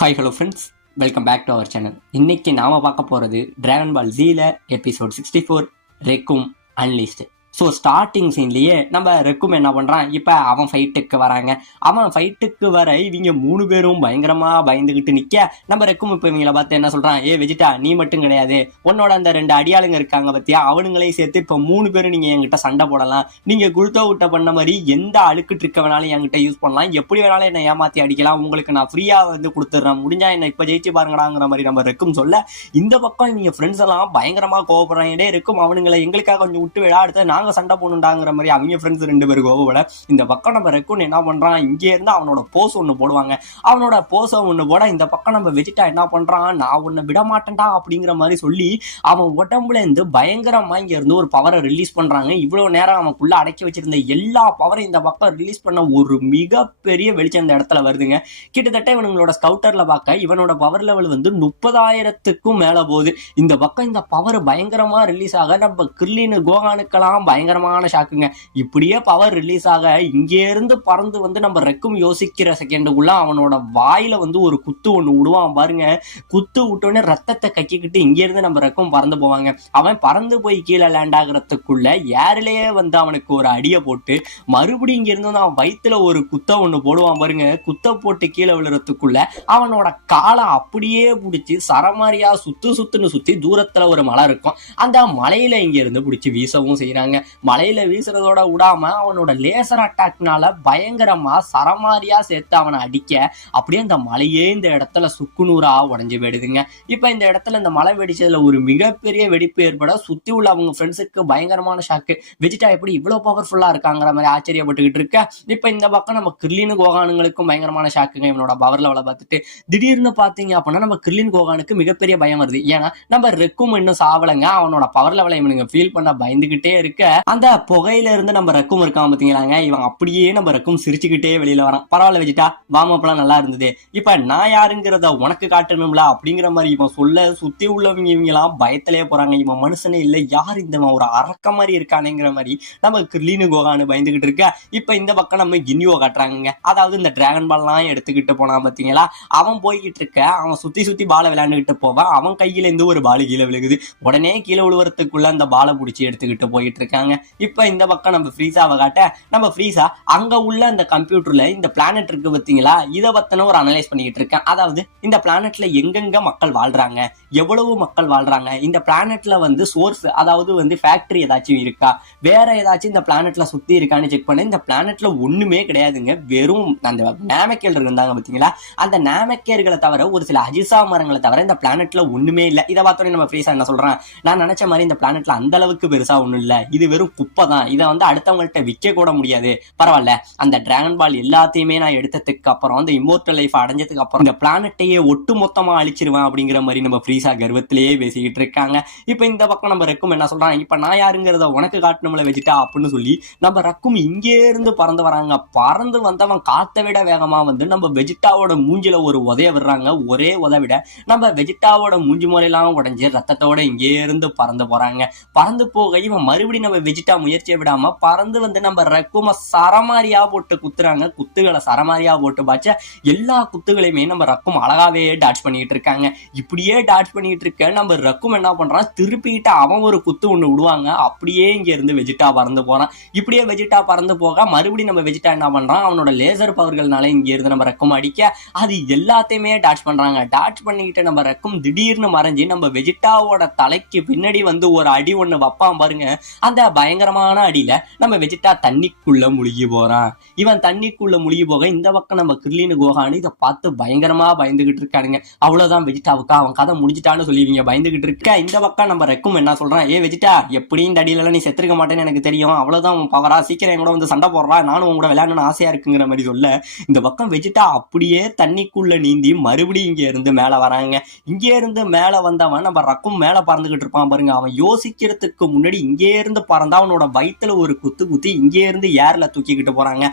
Hi hello friends, welcome back to our channel. இன்னைக்கு நாம பார்க்க போறது டிராகன் பால் ஜீல episode 64 Recoome unleashed. So starting சீன்லயே நம்ம ரெக்கும் என்ன பண்றான், இப்ப அவன் ஃபைட்டுக்கு வராங்க. அவன் ஃபைட்டுக்கு வர இவங்க 3 பேரும் பயங்கரமா பயந்துகிட்டு நிக்க, நம்ம ரெக்கும் இப்ப இவங்கள பார்த்து என்ன சொல்றான், ஏ வெஜிட்டா நீ மட்டும் கிடையாது, உன்னோட அந்த 2 அடியாளுங்க இருக்காங்க பத்தியா, அவனுங்களையும் சேர்த்து இப்ப 3 பேரும் நீங்க என்கிட்ட சண்டை போடலாம். நீங்க குல்தோ விட்ட பண்ண மாதிரி எந்த அழுக்கு ட்ரிக்க வேணாலும் என்கிட்ட யூஸ் பண்ணலாம், எப்படி வேணாலும் என்ன ஏமாத்தி அடிக்கலாம், உங்களுக்கு நான் ஃப்ரீயா கொடுத்துடுறேன், முடிஞ்சா என்ன இப்ப ஜெயிச்சு பாருங்கடாங்கிற மாதிரி நம்ம ரெக்கும் சொல்ல, இந்த பக்கம் இவங்க ஃப்ரெண்ட்ஸ் எல்லாம் பயங்கரமா கோவப்படுறாங்க. இருக்கும் அவனுங்களை எங்களுக்காக கொஞ்சம் விட்டு விட, அடுத்து நாங்க சண்டை போடணுண்டாங்கிற மாதிரி அவங்க ஃப்ரெண்ட்ஸ் 2 பேரும் கோவப்பட, இந்த பக்கம் நம்ம ரெக்கும் என்ன பண்றான், இங்கே இருந்து அவனோட போஸ் ஒண்ணு போடுவாங்க. அவனோட போஸ ஒண்ணு போட, இந்த பக்கம் நம்ம வெஜிட்டா என்ன பண்றான், நான் உன்னை விட மாட்டேன்டா அப்படிங்கிற மாதிரி சொல்லி அவன் உடம்புல இருந்து பயங்கரமா இங்க இருந்து ஒரு பவரை ரிலீஸ் பண்றாங்க. இவ்வளவு நேரம் அவனுக்குள்ள அடக்கி வச்சிருந்த எல்லா பவரையும் இந்த பக்கம் ரிலீஸ் பண்ண ஒரு மிகப்பெரிய வெளிச்சம் இந்த இடத்துல வருதுங்க. கிட்டத்தட்ட இவனுங்களோட ஸ்கவுட்டர்ல பார்க்க இவனோட பவர் லெவல் 30,000க்கும் மேல போகுது. இந்த பக்கம் இந்த பவர் பயங்கரமா ரிலீஸ் ஆக நம்ம கிர்லின் கோகானுக்கெல்லாம் பயங்கரமான ஷாக்குங்க. இப்படியே பவர் ரிலீஸ் ஆக இங்கே இருந்து பறந்து நம்ம ரெக்கும் யோசிக்கிற செகண்டுக்குள்ள அவனோட வாயில ஒரு குத்து ஒண்ணு விடுவான் பாருங்க. குத்து விட்டோடனே ரத்தத்தை கக்கிக்கிட்டு இங்க இருந்து நம்ம ரெக்கும் பறந்து போவாங்க. அவன் பறந்து போய் கீழே லேண்ட் ஆகுறதுக்குள்ள ஏர்லயே அவனுக்கு ஒரு அடியை போட்டு மறுபடியும் இங்க இருந்து அவன் வயிற்றுல ஒரு குத்த ஒண்ணு போடுவான் பாருங்க. குத்த போட்டு கீழே விழுறதுக்குள்ள அவனோட காலை அப்படியே பிடிச்சி சரமாரியா சுத்துன்னு சுத்தி தூரத்துல ஒரு மலை இருக்கும். அந்த மலையில இங்க இருந்து பிடிச்சி வீசவும் செய்யறாங்க. மலையில வீசுறதோட விடாம அவனோட லேசர் அட்டாக்னால பயங்கரமா சரமாரியா சேர்த்து அவனை அடிக்க, அப்படியே அந்த மலையே இந்த இடத்துல சுக்குநூறா உடஞ்சு போயிடுதுங்க. இப்ப இந்த இடத்துல இந்த மலை வெடிச்சதுல ஒரு மிகப்பெரிய வெடிப்பு ஏற்பட சுத்தி உள்ள அவங்க ஃப்ரெண்ட்ஸுக்கு பயங்கரமான ஷாக்கு. வெஜிட்டா எப்படி இவ்வளவு பவர்ஃபுல்லா இருக்காங்கிற மாதிரி ஆச்சரியப்பட்டுக்கிட்டு இருக்க, இப்ப இந்த பக்கம் நம்ம கிர்லின் கோகானுங்களுக்கும் பயங்கரமான ஷாக்குங்க. இவனோட பவர் லெவலை பார்த்துட்டு திடீர்னு பாத்தீங்க அப்படின்னா நம்ம கிர்லின் கோகானுக்கு மிகப்பெரிய பயம் வருது. ஏன்னா நம்ம ரெக்கும் இன்னும் சாவலங்க. அவனோட பவர் லெவலை இவனுங்க ஃபீல் பண்ண பயந்துகிட்டே இருக்க, அந்த புகையில இருந்து நம்ம ரெக்கும் இருக்கான் பாத்தீங்களாங்க, இவன் அப்படியே நம்ம ரெக்கும் சிரிச்சுக்கிட்டே வெளியில வரான். பரவாயில்ல வெஜிட்டா, வார்ம் அப் எல்லாம் நல்லா இருந்தது, இப்ப நான் யாருங்கிறத உனக்கு காட்டணும்ல அப்படிங்கிற மாதிரி இவன் சொல்ல, சுத்தி உள்ளவங்க இவங்க எல்லாம் பயத்திலே போறாங்க. இவன் மனுஷனே இல்ல, யார் இந்த ஒரு அரக்க மாதிரி இருக்கானுங்கிற மாதிரி நம்ம கிர்லின் கோகானு பயந்துகிட்டு இருக்க. இப்ப இந்த பக்கம் நம்ம கின்னியோ காட்டுறாங்க. அதாவது இந்த டிராகன் பால் எல்லாம் எடுத்துக்கிட்டு போனா பாத்தீங்களா, அவன் போய்கிட்டு இருக்க, அவன் சுத்தி பாலை விளையாண்டுகிட்டு போவான். அவன் கையில இருந்து ஒரு பால் கீழே விழுகுது. உடனே கீழே விழுவறதுக்குள்ள அந்த பாலை பிடிச்சி எடுத்துக்கிட்டு போயிட்டு இருக்காங்க. இப்ப இந்த பக்கம் நம்ம ஃப்ரீஸாவை காட்ட, நம்ம ஃப்ரீஸா அங்க உள்ள அந்த கம்ப்யூட்டர்ல இந்த பிளானட் இருக்கு பாத்தீங்களா, இதை பத்தின ஒரு அனலைஸ் பண்ணிக்கிட்டு இருக்கேன். அதாவது இந்த பிளானட்ல எங்கெங்க மக்கள் வாழ்றாங்க, எவ்வளவு மக்கள் வாழ்றாங்க, இந்த பிளானட்ல சோர்ஸ் அதாவது ஃபேக்டரி ஏதாச்சும் இருக்கா, வேற ஏதாச்சும் இந்த பிளானட்ல சுத்தி இருக்கான்னு செக் பண்ண, இந்த பிளானட்ல ஒண்ணுமே கிடையாதுங்க. வெறும் அந்த நாமக்கேல் இருந்தாங்க பாத்தீங்களா, அந்த நாமக்கேர்களை தவிர ஒரு சில அஜிசா மரங்களை தவிர இந்த பிளானட்ல ஒண்ணுமே இல்லை. இதை பார்த்தோன்னே நம்ம ஃப்ரீஸா என்ன சொல்றான், நான் நினைச்ச மாதிரி இந்த பிளானட்ல அந்த அளவுக்கு பெருசா ஒண்ணும் இல்ல, இது வெறும் குப்பை தான், இதை அடுத்தவங்கள்ட்ட விற்க கூட முடியாது, பரவாயில்ல அந்த டிராகன் பால் எல்லாத்தையுமே நான் எடுத்ததுக்கு அப்புறம், அந்த இம்மோர்டல் லைஃப் அடைஞ்சதுக்கு அப்புறம் இந்த பிளானட்டையே ஒட்டு மொத்தமா அழிச்சிருவேன் அப்படிங்கிற மாதிரி நம்ம ஃப்ரீஸா கர்வத்திலேயே பேசிக்கிட்டு இருக்காங்க. இப்ப இந்த பக்கம் நம்ம ரெக்கும் என்ன சொல்றான், இப்ப நான் யாருங்கிறத உனக்கு காட்டணும்ல வெஜிட்டா அப்படின்னு சொல்லி நம்ம ரெக்கும் இங்கே இருந்து பறந்து வராங்க. பறந்து வந்தவன் காத்த விட வேகமா நம்ம வெஜிட்டாவோட மூஞ்சில ஒரு உதைய விடுறாங்க. ஒரே உதவிட நம்ம வெஜிட்டாவோட மூஞ்சி முறையெல்லாம் உடஞ்சி ரத்தத்தோட இங்கே இருந்து பறந்து போறாங்க. பறந்து போக இவன் மறுபடியும் நம்ம வெஜிட்டா முயற்சியை விடாம பறந்து நம்ம ரெக்கும சரமாரியா போட்டு குத்துறாங்க. குத்துகளை சரமாரியா போட்டு பாச்ச எல்லா குத்துகளையுமே நம்ம ரெக்கும் அழகாவே டாட்ச் பண்ணிட்டு இருக்காங்க. இப்படியே டாட்ச் பண்ணிட்டு இருக்க நம்ம ரெக்கும் என்ன பண்றான், திருப்பிட்டு அவன் ஒரு குத்து ஒண்ணு விடுவாங்க. அப்படியே இங்க இருந்து வெஜிட்டா பறந்து போறான். இப்படியே வெஜிட்டா பறந்து போக மறுபடியும் நம்ம வெஜிட்டா என்ன பண்றான், அவனோட லேசர் பவர்கள்னால இங்க இருந்து நம்ம ரெக்கும் அடிக்க, அது எல்லாத்தையுமே டாட்ச் பண்றாங்க. டாட்ச் பண்ணிக்கிட்டு நம்ம ரெக்கும் திடீர்னு மறைஞ்சு நம்ம வெஜிட்டாவோட தலைக்கு பின்னாடி ஒரு அடி ஒண்ணு வைப்பான் பாருங்க. அந்த பயங்கரமான அடியில நம்ம வெஜிட்டா தண்ணிக்குள்ள முழுகி போறான். இவன் தண்ணிக்குள்ள முழுகி போக இந்த பக்கம் நம்ம கிர்லின் கோகானு இதை பார்த்து பயங்கரமா பயந்துகிட்டு இருக்கானுங்க. அவ்வளவுதான் வெஜிட்டாவுக்கு அவன் கதை முடிஞ்சிட்டான்னு சொல்லி இவங்க பயந்துகிட்டு இருக்க. இந்த பக்கம் நம்ம ரெக்கும் என்ன சொல்றான், ஏ வெஜிட்டா எப்படியும் இந்த அடியில நீ செத்துருக்க மாட்டேன்னு எனக்கு தெரியும், அவ்வளவுதான் உன் பவரா, சீக்கிரம் என் கூட சண்டை போடுறா, நானும் உங்க கூட விளையாடணும்னு ஆசையா இருக்குங்கிற மாதிரி சொல்ல, இந்த பக்கம் வெஜிட்டா அப்படியே தண்ணிக்குள்ள நீந்தி மறுபடியும் இங்க இருந்து மேல வராங்க. இங்கே இருந்து மேல வந்தவன் நம்ம ரெக்கும் மேல பறந்துகிட்டு இருப்பான் பாருங்க. அவன் யோசிக்கிறதுக்கு முன்னாடி இங்கே இருந்து பறந்தா அவனோட வயித்துல ஒரு குத்தி இங்கே இருந்து ஏர்ல தூக்கிக்கிட்டு போறாங்க.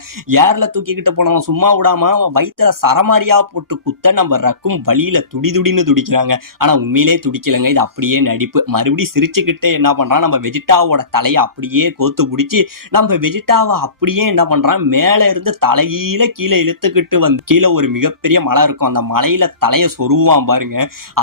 ஏர்ல தூக்கிக்கிட்டு போனவன் சும்மா விடாம அவன் வயித்துல சரமாரியா போட்டு குத்த நம்ம ரக்கும் வழியில துடின்னு துடிக்கிறாங்க. ஆனா உண்மையிலே துடிக்கலங்க, இது அப்படியே நடிப்பு. மறுபடியும் சிரிச்சுக்கிட்டே என்ன பண்றான், நம்ம வெஜிடாவோட தலையை அப்படியே கோத்து பிடிச்சி நம்ம வெஜிடாவை அப்படியே என்ன பண்றான், மேல இருந்து தலையில கீழே இழுத்துக்கிட்டு வந்து கீழே ஒரு மிகப்பெரிய மலை இருக்கும், அந்த மலையில தலையை சொருவான் பாருங்க.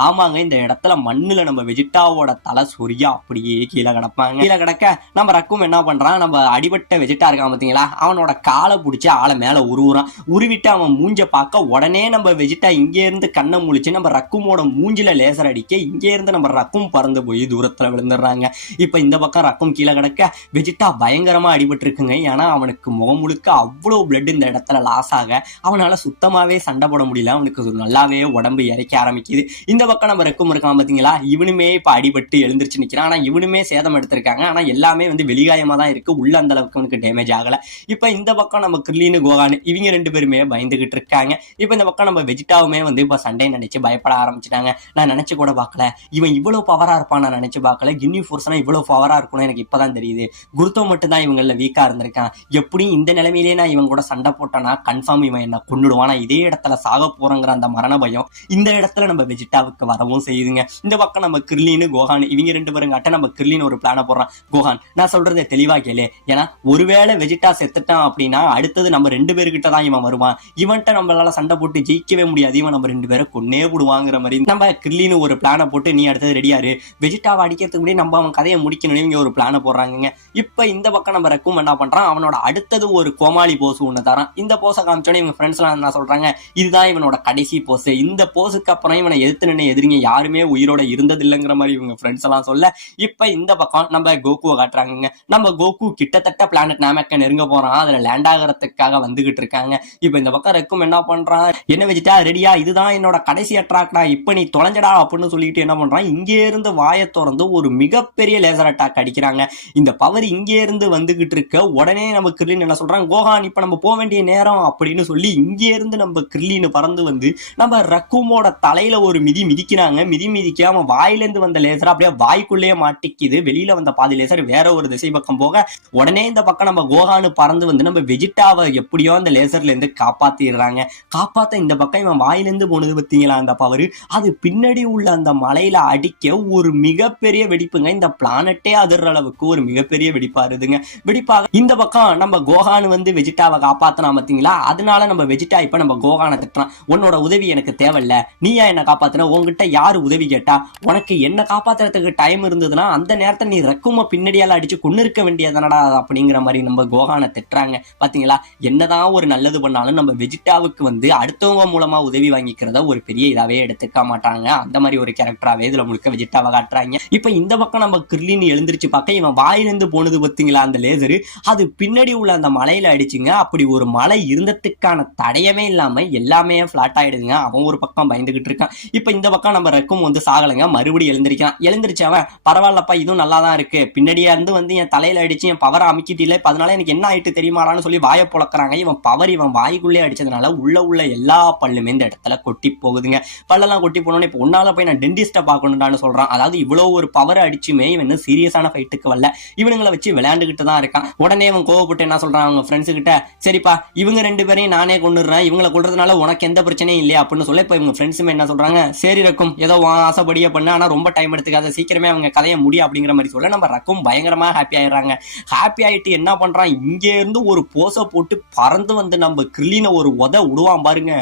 ஆமாங்க, இந்த இடத்துல மண்ணுல நம்ம வெஜிடாவோட தலை சொரியா அப்படியே கீழே கிடப்பாங்க. கீழே கிடக்க நம்ம ரக்கும் என்ன பண்றான், நம்ம அடிபட்ட வெஜிடா இருக்கான் பாத்தீங்களா, அவனோட காலை பிடிச்சி ஆளை மேல உருவுறான். உருவிட்டு அவன் மூஞ்ச பார்க்க உடனே நம்ம வெஜிடா இங்கே இருந்து கண்ணை முழிச்சு நம்ம ரக்குமோட மூஞ்சில லேசர் அடிக்க இங்கே இருந்து நம்ம ரக்கும் பறந்து போய் தூரத்துல விழுந்துடுறாங்க. இப்ப இந்த பக்கம் ரக்கும் கீழே கிடக்க வெஜிடா பயங்கரமா அடிபட்டு இருக்குங்க. ஏன்னா அவனுக்கு முகம் முழுக்க அவ்வளவு பிளட் இந்த இடத்துல லாஸ் ஆக அவனால சுத்தமாவே சண்டை போட முடியல. அவனுக்கு நல்லாவே உடம்பு இறைக்க ஆரம்பிக்குது. இந்த பக்கம் நம்ம ரக்கும் இருக்கான் பாத்தீங்களா, இவனுமே இப்ப அடிபட்டு எழுந்திருச்சு நிக்கிறான். ஆனா இவனுமே சேதம் எடுத்திருக்காங்க. ஆனா எல்லாமே வெளிகாயமா தான் இருக்கு, உள்ள அந்த அளவுக்கு அவனுக்கு டேமேஜ் ஆகல. இப்ப இந்த பக்கம் நம்ம கிர்லின் கோகான் இவங்க 2 பேருமே பயந்துகிட்டு இருக்காங்க. இப்ப இந்த பக்கம் நம்ம வெஜிடாவுமே இப்ப சண்டை நினைச்சு பயப்பட ஆரம்பிச்சிட்டாங்க. நான் நினைச்சு கூட பார்க்கல இவன் இவ்வளவு பவரா இருப்பான், நான் நினைச்சு பார்க்கல. கின்னி ஃபோர்ஸ்னா இவ்வளவு பவரா இருக்கும்னு எனக்கு இப்பதான் தெரியுது. குருத்தோ மட்டும் தான் இவங்கள வீக்கா இருந்திருக்கான். எப்படியும் இந்த நிலைமையிலே நான் இவன் கூட சண்டை போட்டேன்னா கன்ஃபார்ம் இவன் என்ன கொன்னுடுவான். இதே இடத்துல சாக போறங்கிற அந்த மரண பயம் இந்த இடத்துல நம்ம வெஜிடாவுக்கு வரவும் செய்யுதுங்க. இந்த பக்கம் நம்ம கிர்லின் கோகான் இவங்க 2 பேரும் காட்ட நம்ம கிர்லின் ஒரு பிளான போடுறான். கோகான், நான் சொல்றதை தெளிவா கேளு. ஏன்னா ஒருவேளை வெஜிடா செத்துட்டான் அப்படின்னா அடுத்தது நம்ம 2 பேர்கிட்ட தான் இவன் வருவான். இவன்ட்ட நம்மளால சண்டை போட்டு ஜெயிக்கவே முடியாது. இவன் நம்ம 2 பேரை கொன்னே விடுவாங்கிற மாதிரி நம்ம கிர்லின் ஒரு பிளான போட்டு நீ அடுத்தது ரெடியாரு, வெஜிடாவை அடிக்கிறதுக்கு முன்னாடி நம்ம அவன் கதையை முடிக்கணும் இவங்க ஒரு பிளான போடுறாங்க. இப்ப இந்த பக்கம் நம்ம ரக்கும் என்ன பண்றான், அவனோட அடுத்தது ஒரு கோமாளி போஸ் ஒண்ணு தரான். இந்த போஸை காமிச்சோன்னே இவங்க ஃப்ரெண்ட்ஸ் எல்லாம் என்ன சொல்றாங்க, இதுதான் இவனோட கடைசி போஸ். இந்த போஸுக்கு அப்புறம் இவனை எதிர்த்து நின்று எதிரிங்க யாருமே உயிரோட இருந்தது இல்லைங்கிற மாதிரி இவங்க ஃப்ரெண்ட்ஸ் எல்லாம் சொல்ல, இப்ப இந்த பக்கம் நம்ம கோகுவை காட்டுறாங்க. நம்ம கோகு கிட்டத்தட்ட பிளானட் நாமக்க நெருங்க போறான். அதுல லேண்ட் ஆகிறதுக்காக வந்துகிட்டு இருக்காங்க. இப்ப இந்த பக்கம் ரக்கும் என்ன பண்றான், என்ன வெஜிடா ரெடியா, இதுதான் என்னோட கடைசி அட்ராக்டா, இப்ப நீ தொலைஞ்சடா அப்படின்னு சொல்லிட்டு என்ன பண்றான், இங்கே இருந்து வாயை திறந்து ஒரு மிகப்பெரிய லேசர் அட்டாக் அடிக்கிறாங்க. இந்த பவர் இங்கே இருந்து வந்துகிட்டு இருக்க உடனே நம்ம கிர்லின் என்ன சொல்றாங்க, கோகான் இப்ப நம்ம போக வேண்டிய நேரம் அப்படின்னு சொல்லி இங்கே இருந்து நம்ம கிர்லின் பறந்து வந்து நம்ம ரக்குமோட தலையில ஒரு மிதிக்கிறாங்க. மிதிக்க அவன் வாயிலிருந்து வந்த லேசர் அப்படியே வாய்க்குள்ளேயே மாட்டிக்குது. வெளியில வந்த பாதி லேசர் வேற ஒரு திசை பக்கம் போக உடனே இந்த பக்கம் நம்ம கோகானு பறந்து வந்து நம்ம வெஜிடாவை எப்படியோ அந்த லேசர்ல இருந்து காப்பாத்திடுறாங்க. காப்பாத்த இந்த பக்கம் இவன் வாயிலிருந்து போனது பத்தீங்களா அந்த பவர், அது பின்னாடி உள்ள அந்த மலையில அடிக்க ஒரு மிகப்பெரிய வெடிப்புங்க. இந்த பிளானட்டே அதிர்ற அளவுக்கு ஒரு மிகப்பெரிய வெடிப்பா இருதுங்க. வெடிப்பாக இந்த பக்கம் நம்ம கோகான் வெஜிடாவை காப்பாத்தினா பாத்தீங்களா, அதனால நம்ம வெஜிடா இப்ப நம்ம கோகானை திட்டுறான், உன்னோட உதவி எனக்கு தேவையில்ல, நீயா என்ன காப்பாத்தின, உங்ககிட்ட யாரு உதவி கேட்டா, உனக்கு என்ன காப்பாத்துறதுக்கு டைம் இருந்ததுன்னா அந்த நேரத்தை நீ ரக்கும பின்னாடியால அடிச்சு கொண்டு இருக்க வேண்டியதானடா அப்படிங்கிற மாதிரி நம்ம கோகானை திட்டுறாங்க. பாத்தீங்களா, என்னதான் ஒரு நல்லது பண்ணாலும் நம்ம வெஜிடாவுக்கு அடுத்தவங்க மூலமா உதவி வாங்கிக்கிறத ஒரு பெரிய இதாவே எடுத்துக்க மாட்டாங்க. அந்த மாதிரி ஒரு கேரக்டராவே இதுல முழுக்க வெஜிடாவை காட்டுறாங்க. இப்ப இந்த பக்கம் நம்ம கிர்லின் எழுந்திருச்சு பார்க்க இவன் வாயிலிருந்து போனது பத்தீங்களா அந்த லேசரு, அது பின்னாடி உள்ள அந்த மலையில அடிச்சுங்க. அப்படி ஒரு மலை இருந்ததுக்கான தடையமே இல்லாம எல்லாமே பிளாட் ஆயிடுதுங்க. அவன் ஒரு பக்கம் பயந்துகிட்டு இருக்கான். இப்ப இந்த பக்கம் நம்ம ரக்கும் சாகலைங்க, மறுபடியும் எழுந்திருக்கான். எழுந்திருச்சு அவன், பரவாயில்லப்பா இதுவும் நல்லா தான் இருக்கு, பின்னாடியா இருந்து என் தலையில அடிச்சு என் பவரை அமுக்கிட்டு இல்லை, அதனால எனக்கு என்ன ஆயிட்டு தெரியுமாடான்னு சொல்லி வாயை புழக்கிறாங்க. இவன் பவர் இவன் வாய்க்குள்ளே அடிச்சதுனால உள்ள எல்லா பல்லுமே இந்த இடத்துல கொட்டி போகுதுங்க. பல்லெல்லாம் கொட்டி போனோன்னு இப்ப உன்னால போய் நான் டென்டிஸ்ட பாக்கணும்னு சொல்றான். அதாவது இவ்வளவு ஒரு பவர் அடிச்சுமே இவன் இன்னும் சீரியஸான ஃபைட்டுக்கு வரல, இவனுங்களை வச்சு விளையாண்டுகிட்டு தான் இருக்கான். உடனே அவன் கோவப்பட்டு என்ன சொல்றான் அவங்க ஃப்ரெண்ட்ஸ் கிட்ட, சரிப்பா இவங்க 2 பேரையும் நானே கொண்டுறேன், இவங்களை கொள்றதுனால உனக்கு எந்த பிரச்சனையும் இல்லையா அப்படின்னு சொல்ல, இப்ப இவங்க ஃப்ரெண்ட்ஸுமே என்ன சொல்றாங்க, சரி ரக்கும் ஏதோ ஆசைப்படியே பண்ண, ஆனா ரொம்ப டைம் எடுத்துக்காத, சீக்கிரமே அவங்க கதையை முடியும் அப்படிங்கிற மாதிரி சொல்ல நம்ம ரக்கும் பயங்கரமா ஹாப்பி ஆயிடுறாங்க. ஹாப்பி ஆயிட்டு என்ன பண்றான், இங்க இருந்து ஒரு போசை போட்டு பறந்து நம்ம கிர்லினை ஒரு உத விடுவான் பாருங்க.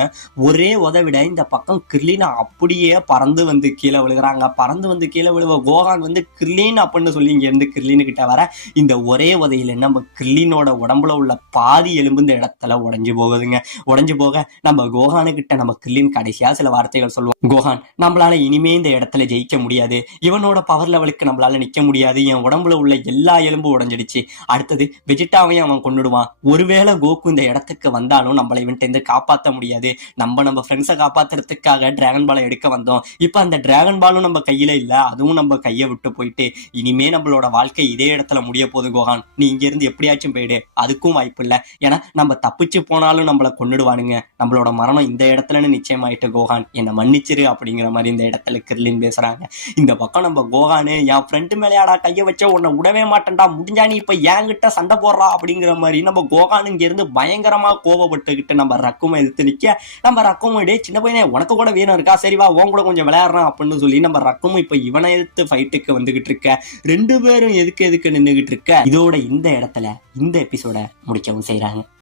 ஒரே உதவிட இந்த பக்கம் கிர்லினை அப்படியே பறந்து கீழே விழுகிறாங்க. பறந்து கீழே விழுவ கோகான் கிர்லின் அப்படின்னு சொல்லி இங்க இருந்து கிர்லினு கிட்ட வர இந்த ஒரே உதையில நம்ம கிர்லினோட உடம்புல உள்ள பாதி எலும்பு இந்த இடத்துல உடைஞ்சு போகுதுங்க. உடைஞ்சு போக நம்ம கோகானு கிட்ட நம்ம கிர்லின் கடைசியா சில வார்த்தைகள் சொல்லுவோம், கோகான் நம்மளால இனிமே இந்த இடத்துல ஜெயிக்க முடியாது, இவனோட பவர் லெவலுக்கு நம்மளால நிக்க முடியாது, என் உடம்புல உள்ள எல்லா எலும்பும் உடைஞ்சிடுச்சு, அடுத்தது வெஜிடாவையும் அவன் கொண்டுடுவான், ஒருவேளை கோகு இந்த இடத்துக்கு வந்தாலும் நம்மளை இவன்ட்டு காப்பாற்ற முடியாது, நம்ம ஃப்ரெண்ட்ஸை காப்பாத்துறதுக்காக டிராகன் பாலை எடுக்க வந்தோம், இப்ப அந்த டிராகன் பாலும் நம்ம கையில இல்ல, அதுவும் நம்ம கையை விட்டு போயிட்டு இனிமே நம்மளோட வாழ்க்கை இதே இடத்துல முடிய போகுது கோகான், நீ இங்க இருந்து எப்படியாச்சும் போயிடு, அதுக்கும் வாய்ப்பு இல்ல, ஏன்னா நம்ம தப்பிச்சு போனாலும் நம்மளை கொன்னுடுவானுங்க, நம்மளோட மரணம் இந்த இடத்துலன்னு நிச்சயமாயிட்டு கோகான் என்ன மன்னிச்சிரு அப்படிங்கிற மாதிரி இந்த இடத்துல கிர்லின் பேசுறாங்க. இந்த பக்கம் நம்ம கோகானு என் ஃப்ரெண்டு மேலையாடா கையை வச்ச உன்னை விட விடவே மாட்டேன்டா, முடிஞ்சா நீ இப்ப என்கிட்ட சண்டை போடுறா அப்படிங்கிற மாதிரி நம்ம கோகான் இங்க இருந்து பயங்கரமா கோபப்பட்டுக்கிட்டு நம்ம ரக்குமை எதிர்த்து நிக்க, நம்ம ரக்குமுடைய சின்ன பையனே உனக்கு கூட வீரம் இருக்கா, சரிவா உன் கூட கொஞ்சம் விளையாடுறான் அப்படின்னு சொல்லி நம்ம ரக்குமும் இப்ப இவனை எதிர்த்து ஃபைட்டுக்கு வந்துகிட்டு இருக்க. ரெண்டு பேரும் எதுக்கு நின்றுகிட்டு இருக்க. இதோட இந்த இடத்துல இந்த எபிசோட முடிக்கவும் செய்யறாங்க.